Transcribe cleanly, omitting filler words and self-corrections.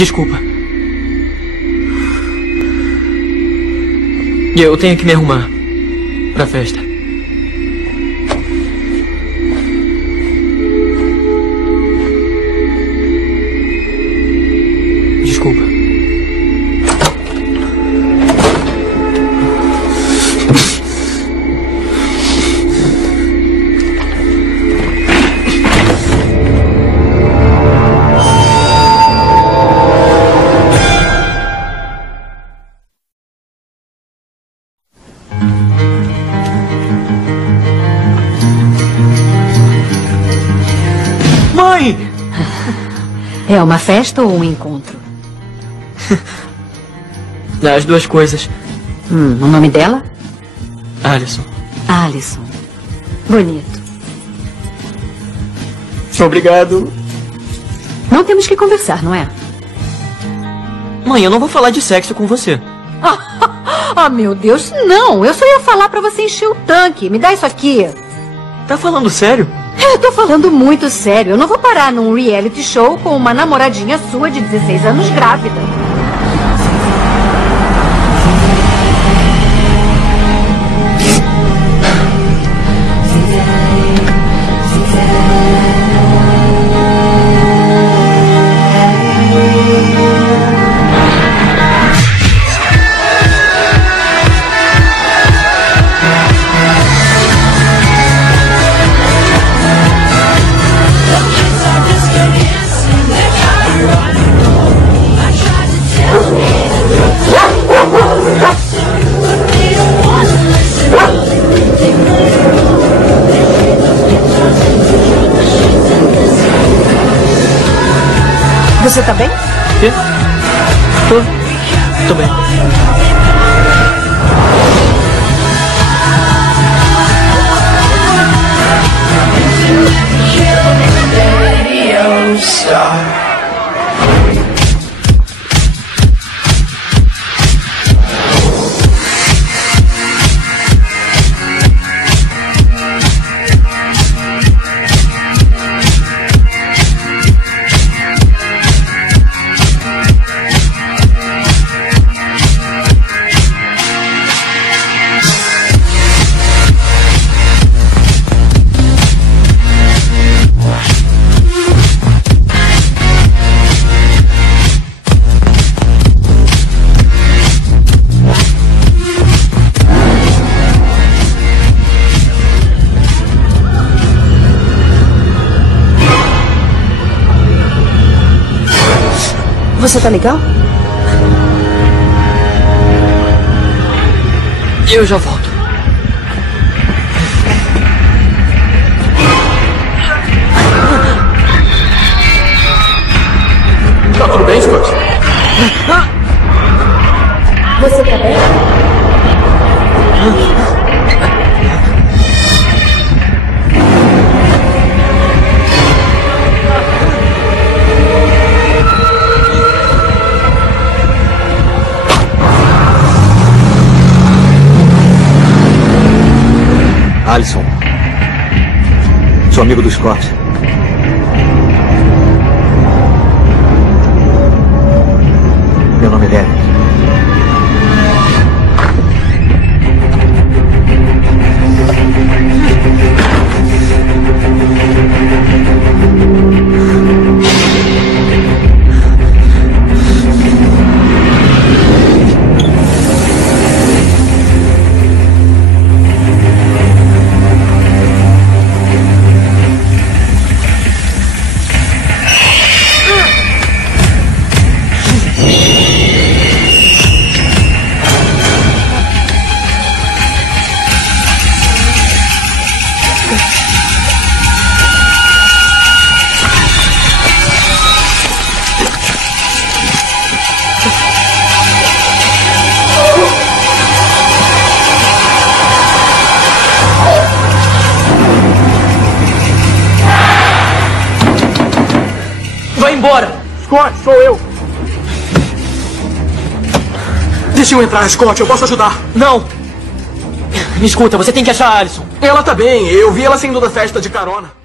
Desculpa. Eu tenho que me arrumar pra festa. Desculpa. Mãe! É uma festa ou um encontro? As duas coisas. O nome dela? Alison. Alison. Bonito. Obrigado. Não temos que conversar, não é? Mãe, eu não vou falar de sexo com você. Ah, meu Deus, não. Eu só ia falar pra você encher o tanque. Me dá isso aqui. Tá falando sério? Eu tô falando muito sério. Eu não vou parar num reality show com uma namoradinha sua de 16 anos grávida. Você tá bem? Quê? Tô bem. Você tá legal? Eu já volto. Tá tudo bem, Scott? Você tá bem? Alison, sou amigo do Scott. Meu nome é Derek. Vai embora! Scott, sou eu. Deixa eu entrar, Scott, eu posso ajudar. Não! Me escuta, você tem que achar a Alison. Ela tá bem, eu vi ela saindo da festa de carona.